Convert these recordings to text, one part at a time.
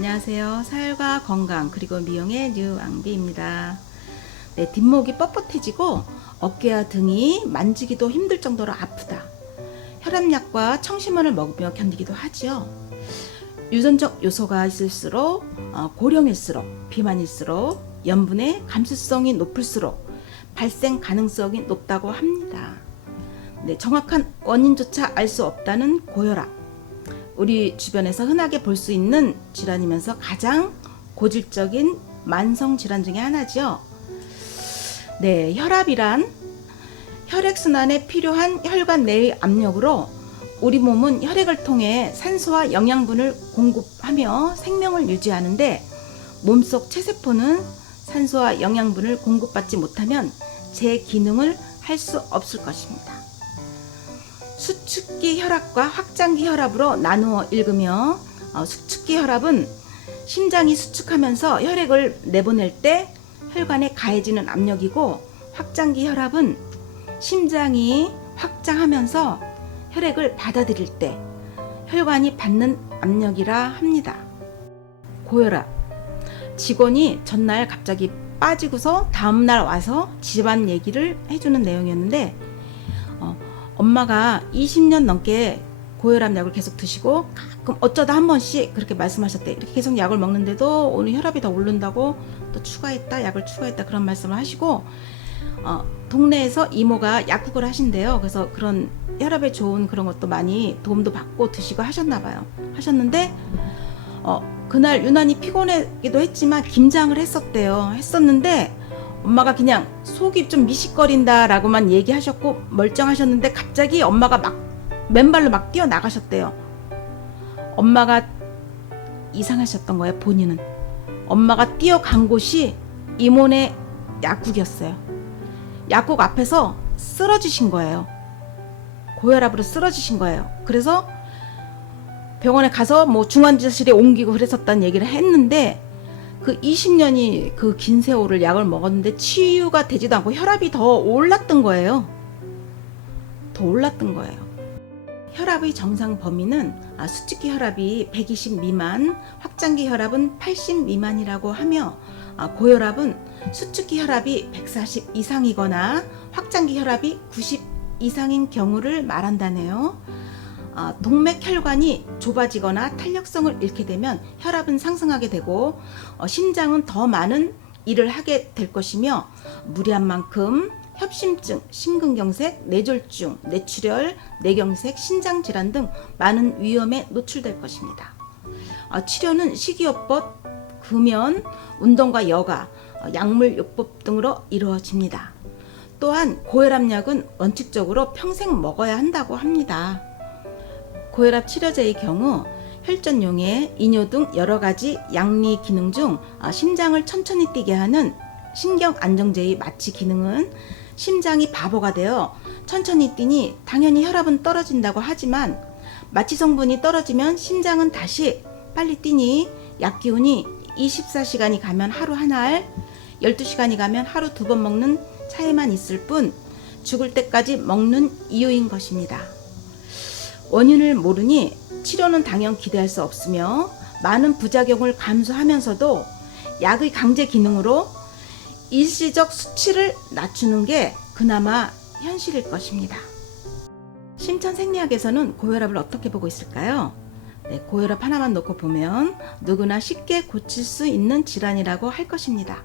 안녕하세요. 살과 건강 그리고 미용의 류앙비입니다. 네, 뒷목이 뻣뻣해지고 어깨와 등이 만지기도 힘들 정도로 아프다. 혈압약과 청심환을 먹으며 견디기도 하지요. 유전적 요소가 있을수록 고령일수록 비만일수록 염분의 감수성이 높을수록 발생 가능성이 높다고 합니다. 네, 정확한 원인조차 알 수 없다는 고혈압. 우리 주변에서 흔하게 볼 수 있는 질환이면서 가장 고질적인 만성 질환 중에 하나죠. 네, 혈압이란 혈액순환에 필요한 혈관 내의 압력으로 우리 몸은 혈액을 통해 산소와 영양분을 공급하며 생명을 유지하는데 몸속 체세포는 산소와 영양분을 공급받지 못하면 제 기능을 할 수 없을 것입니다. 수축기 혈압과 확장기 혈압으로 나누어 읽으며 수축기 혈압은 심장이 수축하면서 혈액을 내보낼 때 혈관에 가해지는 압력이고, 확장기 혈압은 심장이 확장하면서 혈액을 받아들일 때 혈관이 받는 압력이라 합니다. 고혈압. 직원이 전날 갑자기 빠지고서 다음날 와서 집안 얘기를 해주는 내용이었는데, 엄마가 20년 넘게 고혈압 약을 계속 드시고 가끔 어쩌다 한 번씩 그렇게 말씀하셨대. 이렇게 계속 약을 먹는데도 오늘 혈압이 더 오른다고 또 약을 추가했다 그런 말씀을 하시고, 동네에서 이모가 약국을 하신대요. 그래서 그런 혈압에 좋은 그런 것도 많이 도움도 받고 드시고 하셨는데 그날 유난히 피곤하기도 했지만 김장을 했었는데 엄마가 그냥 속이 좀 미식거린다 라고만 얘기하셨고 멀쩡하셨는데 갑자기 엄마가 막 맨발로 막 뛰어나가셨대요. 엄마가 이상하셨던 거예요. 본인은 엄마가 뛰어간 곳이 이모네 약국이었어요. 약국 앞에서 쓰러지신 거예요. 고혈압으로 쓰러지신 거예요. 그래서 병원에 가서 중환자실에 옮기고 그랬었다는 얘기를 했는데, 그 20년이 그 긴 세월을 약을 먹었는데 치유가 되지도 않고 혈압이 더 올랐던 거예요. 혈압의 정상 범위는 수축기 혈압이 120 미만, 확장기 혈압은 80 미만이라고 하며, 고혈압은 수축기 혈압이 140 이상이거나 확장기 혈압이 90 이상인 경우를 말한다네요. 동맥혈관이 좁아지거나 탄력성을 잃게 되면 혈압은 상승하게 되고 심장은 더 많은 일을 하게 될 것이며, 무리한 만큼 협심증, 심근경색, 뇌졸중, 뇌출혈, 뇌경색, 신장질환 등 많은 위험에 노출될 것입니다. 치료는 식이요법, 금연, 운동과 여가, 약물요법 등으로 이루어집니다. 또한 고혈압약은 원칙적으로 평생 먹어야 한다고 합니다. 고혈압 치료제의 경우 혈전용해, 이뇨 등 여러 가지 양리 기능 중 심장을 천천히 뛰게 하는 신경 안정제의 마취 기능은 심장이 바보가 되어 천천히 뛰니 당연히 혈압은 떨어진다고 하지만, 마취 성분이 떨어지면 심장은 다시 빨리 뛰니 약 기운이 24시간이 가면 하루 한 알, 12시간이 가면 하루 2번 먹는 차이만 있을 뿐 죽을 때까지 먹는 이유인 것입니다. 원인을 모르니 치료는 당연 기대할 수 없으며 많은 부작용을 감수하면서도 약의 강제 기능으로 일시적 수치를 낮추는 게 그나마 현실일 것입니다. 신천생리학에서는 고혈압을 어떻게 보고 있을까요? 네, 고혈압 하나만 놓고 보면 누구나 쉽게 고칠 수 있는 질환이라고 할 것입니다.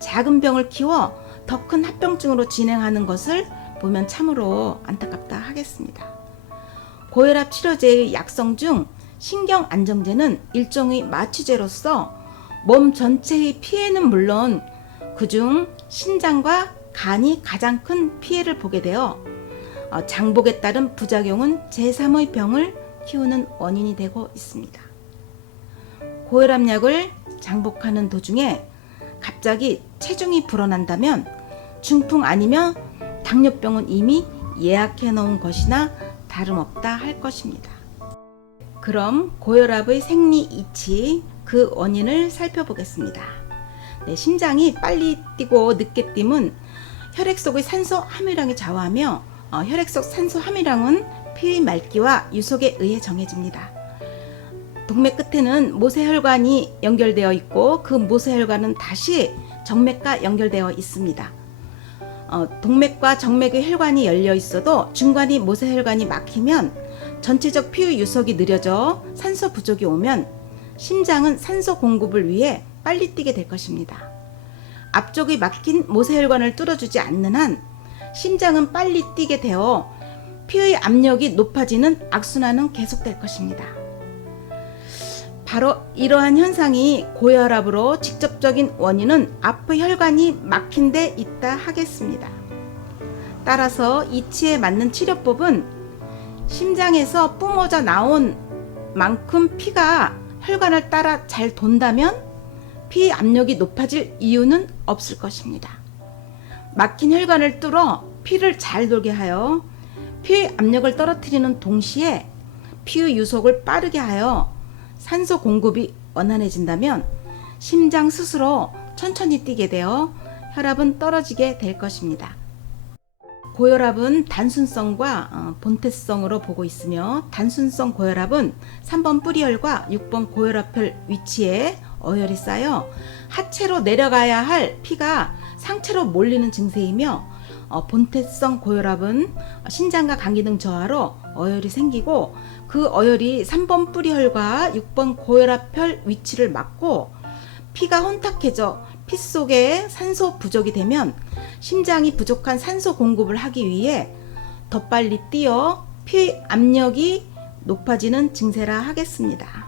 작은 병을 키워 더 큰 합병증으로 진행하는 것을 보면 참으로 안타깝다 하겠습니다. 고혈압 치료제의 약성 중 신경 안정제는 일종의 마취제로서 몸 전체의 피해는 물론 그중 신장과 간이 가장 큰 피해를 보게 되어 장복에 따른 부작용은 제3의 병을 키우는 원인이 되고 있습니다. 고혈압 약을 장복하는 도중에 갑자기 체중이 불어난다면 중풍 아니면 당뇨병은 이미 예약해 놓은 것이나 다름없다 할 것입니다. 그럼 고혈압의 생리 이치, 그 원인을 살펴보겠습니다. 네, 심장이 빨리 뛰고 늦게 뛰면 혈액 속의 산소 함유량이 좌우하며 혈액 속 산소 함유량은 피의 맑기와 유속에 의해 정해집니다. 동맥 끝에는 모세혈관이 연결되어 있고 그 모세혈관은 다시 정맥과 연결되어 있습니다. 동맥과 정맥의 혈관이 열려 있어도 중간이 모세혈관이 막히면 전체적 피의 유속이 느려져 산소 부족이 오면 심장은 산소 공급을 위해 빨리 뛰게 될 것입니다. 앞쪽이 막힌 모세혈관을 뚫어주지 않는 한 심장은 빨리 뛰게 되어 피의 압력이 높아지는 악순환은 계속될 것입니다. 바로 이러한 현상이 고혈압으로 직접적인 원인은 앞의 혈관이 막힌 데 있다 하겠습니다. 따라서 이치에 맞는 치료법은 심장에서 뿜어져 나온 만큼 피가 혈관을 따라 잘 돈다면 피 압력이 높아질 이유는 없을 것입니다. 막힌 혈관을 뚫어 피를 잘 돌게 하여 피의 압력을 떨어뜨리는 동시에 피의 유속을 빠르게 하여 산소 공급이 원활해진다면 심장 스스로 천천히 뛰게 되어 혈압은 떨어지게 될 것입니다. 고혈압은 단순성과 본태성으로 보고 있으며 단순성 고혈압은 3번 뿌리혈과 6번 고혈압혈 위치에 어혈이 쌓여 하체로 내려가야 할 피가 상체로 몰리는 증세이며 본태성 고혈압은 신장과 간기 등 저하로 어혈이 생기고 그 어혈이 3번 뿌리혈과 6번 고혈압혈 위치를 막고 피가 혼탁해져 피 속에 산소 부족이 되면 심장이 부족한 산소 공급을 하기 위해 더 빨리 뛰어 피 압력이 높아지는 증세라 하겠습니다.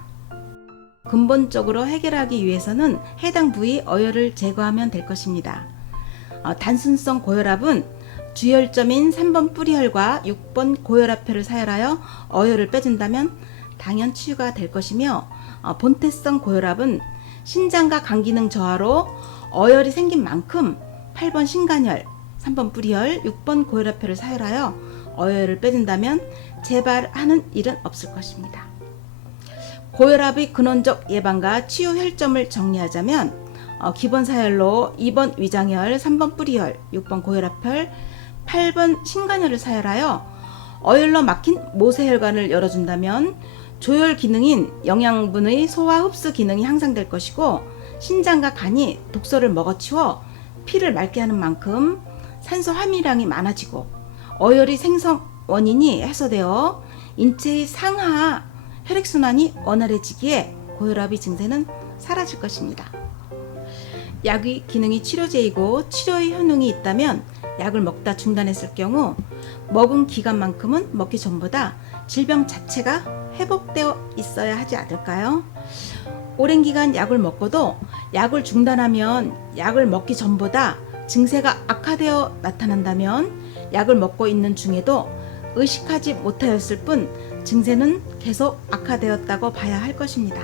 근본적으로 해결하기 위해서는 해당 부위 어혈을 제거하면 될 것입니다. 단순성 고혈압은 주혈점인 3번 뿌리혈과 6번 고혈압혈을 사혈하여 어혈을 빼준다면 당연 치유가 될 것이며 본태성 고혈압은 신장과 간 기능 저하로 어혈이 생긴 만큼 8번 신간혈, 3번 뿌리혈, 6번 고혈압혈을 사혈하여 어혈을 빼준다면 재발하는 일은 없을 것입니다. 고혈압의 근원적 예방과 치유 혈점을 정리하자면 기본 사혈로 2번 위장혈, 3번 뿌리혈, 6번 고혈압혈, 8번 신간혈을 사혈하여 어혈로 막힌 모세혈관을 열어준다면 조혈 기능인 영양분의 소화 흡수 기능이 향상될 것이고 신장과 간이 독소를 먹어치워 피를 맑게 하는 만큼 산소 함유량이 많아지고 어혈이 생성 원인이 해소되어 인체의 상하 혈액순환이 원활해지기에 고혈압의 증세는 사라질 것입니다. 약의 기능이 치료제이고 치료의 효능이 있다면 약을 먹다 중단했을 경우 먹은 기간만큼은 먹기 전보다 질병 자체가 회복되어 있어야 하지 않을까요? 오랜 기간 약을 먹고도 약을 중단하면 약을 먹기 전보다 증세가 악화되어 나타난다면 약을 먹고 있는 중에도 의식하지 못하였을 뿐 증세는 계속 악화되었다고 봐야 할 것입니다.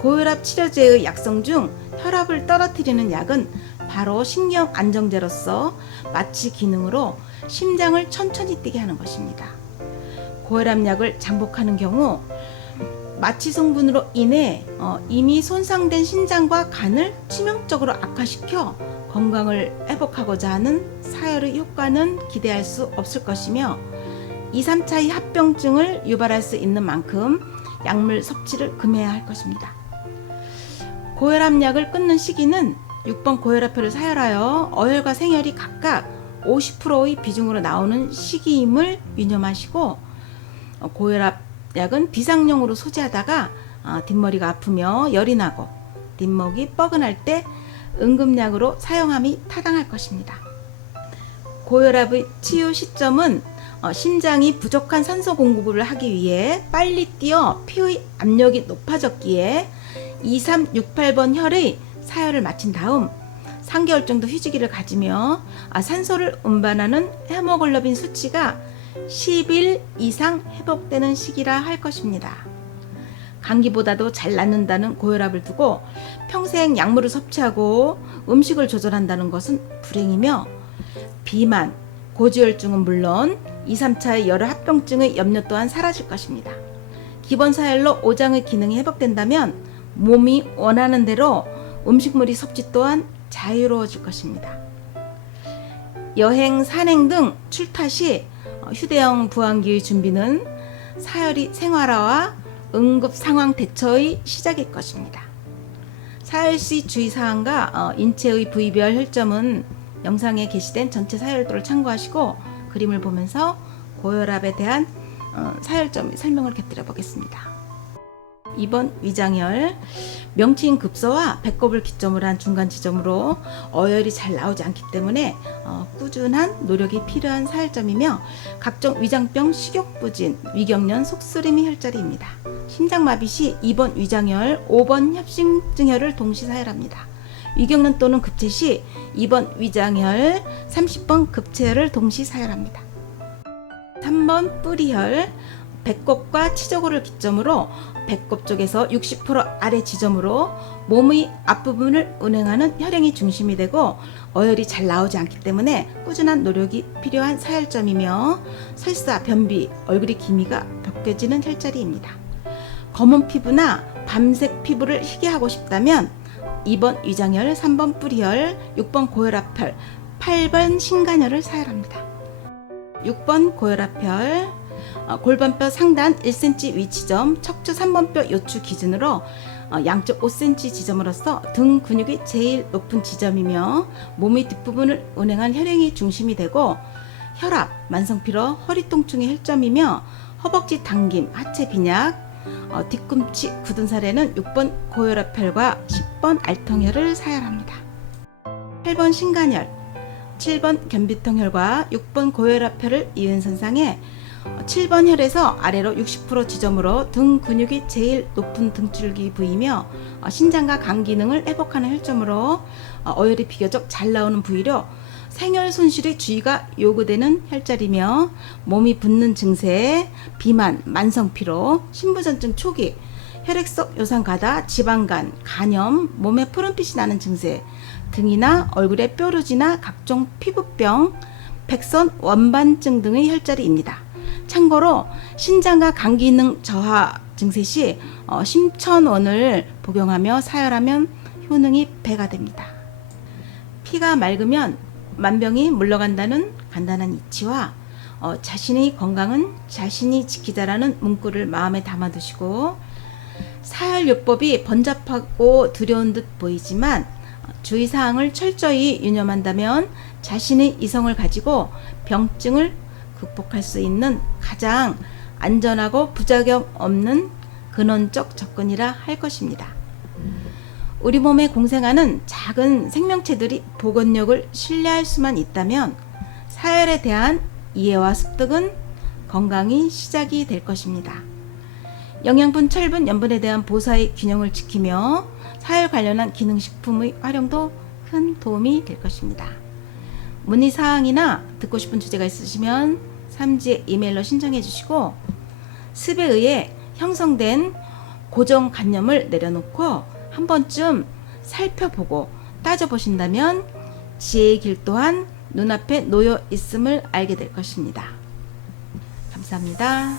고혈압 치료제의 약성 중 혈압을 떨어뜨리는 약은 바로 신경 안정제로서 마취 기능으로 심장을 천천히 뛰게 하는 것입니다. 고혈압 약을 장복하는 경우 마취 성분으로 인해 이미 손상된 신장과 간을 치명적으로 악화시켜 건강을 회복하고자 하는 사혈의 효과는 기대할 수 없을 것이며 2, 3차의 합병증을 유발할 수 있는 만큼 약물 섭취를 금해야 할 것입니다. 고혈압 약을 끊는 시기는 6번 고혈압혈을 사혈하여 어혈과 생혈이 각각 50%의 비중으로 나오는 시기임을 유념하시고 고혈압 약은 비상용으로 소지하다가 뒷머리가 아프며 열이 나고 뒷목이 뻐근할 때 응급약으로 사용함이 타당할 것입니다. 고혈압의 치유 시점은 심장이 부족한 산소 공급을 하기 위해 빨리 뛰어 피의 압력이 높아졌기에 2368번 혈의 사혈을 마친 다음 3개월 정도 휴지기를 가지며 산소를 운반하는 헤모글로빈 수치가 10일 이상 회복되는 시기라 할 것입니다. 감기보다도 잘 낫는다는 고혈압을 두고 평생 약물을 섭취하고 음식을 조절한다는 것은 불행이며 비만, 고지혈증은 물론 2, 3차의 여러 합병증의 염려 또한 사라질 것입니다. 기본 사혈로 오장의 기능이 회복된다면 몸이 원하는 대로 음식물의 섭취 또한 자유로워질 것입니다. 여행, 산행 등 출타 시 휴대용 부항기의 준비는 사혈이 생활화와 응급 상황 대처의 시작일 것입니다. 사혈시 주의사항과 인체의 부위별 혈점은 영상에 게시된 전체 사혈도를 참고하시고 그림을 보면서 고혈압에 대한 사혈점 설명을 곁들여 보겠습니다. 2번 위장혈, 명치인 급소와 배꼽을 기점으로 한 중간 지점으로 어혈이 잘 나오지 않기 때문에 꾸준한 노력이 필요한 사혈점이며 각종 위장병, 식욕부진, 위경련, 속쓰림이 혈자리입니다. 심장마비 시 2번 위장혈, 5번 협심증혈을 동시 사혈합니다. 위경련 또는 급체 시 2번 위장혈, 30번 급체혈을 동시 사혈합니다. 3번 뿌리혈, 배꼽과 치저고를 기점으로 배꼽 쪽에서 60% 아래 지점으로 몸의 앞부분을 운행하는 혈행이 중심이 되고 어혈이 잘 나오지 않기 때문에 꾸준한 노력이 필요한 사혈점이며 설사, 변비, 얼굴의 기미가 벗겨지는 혈자리입니다. 검은 피부나 밤색 피부를 희게 하고 싶다면 2번 위장혈, 3번 뿌리혈, 6번 고혈압혈, 8번 신간혈을 사혈합니다. 6번 고혈압혈, 골반뼈 상단 1cm 위치점, 척추 3번 뼈 요추 기준으로 양쪽 5cm 지점으로서 등 근육이 제일 높은 지점이며 몸의 뒷부분을 운행한 혈행이 중심이 되고 혈압, 만성피로, 허리 통증의 혈점이며 허벅지 당김, 하체 빈약, 뒤꿈치 굳은 살에는 6번 고혈압혈과 10번 알통혈을 사혈합니다. 8번 신간혈, 7번 견비통혈과 6번 고혈압혈을 이은 선상에 7번 혈에서 아래로 60% 지점으로 등 근육이 제일 높은 등줄기 부위며 신장과 간 기능을 회복하는 혈점으로 어혈이 비교적 잘 나오는 부위로 생혈 손실의 주의가 요구되는 혈자리며 몸이 붓는 증세, 비만, 만성피로, 신부전증 초기, 혈액 속 요산 가다, 지방간, 간염, 몸에 푸른빛이 나는 증세, 등이나 얼굴에 뾰루지나 각종 피부병, 백선, 원반증 등의 혈자리입니다. 참고로 신장과 간 기능 저하 증세 시 심천원을 복용하며 사혈하면 효능이 배가 됩니다. 피가 맑으면 만병이 물러간다는 간단한 이치와 자신의 건강은 자신이 지키자라는 문구를 마음에 담아두시고 사혈요법이 번잡하고 두려운 듯 보이지만 주의사항을 철저히 유념한다면 자신의 이성을 가지고 병증을 극복할 수 있는 가장 안전하고 부작용 없는 근원적 접근이라 할 것입니다. 우리 몸에 공생하는 작은 생명체들이 복원력을 신뢰할 수만 있다면 사혈에 대한 이해와 습득은 건강이 시작이 될 것입니다. 영양분, 철분, 염분에 대한 보사의 균형을 지키며 사혈 관련한 기능식품의 활용도 큰 도움이 될 것입니다. 문의사항이나 듣고 싶은 주제가 있으시면 삼지에 이메일로 신청해 주시고 습에 의해 형성된 고정관념을 내려놓고 한 번쯤 살펴보고 따져보신다면 지혜의 길 또한 눈앞에 놓여 있음을 알게 될 것입니다. 감사합니다.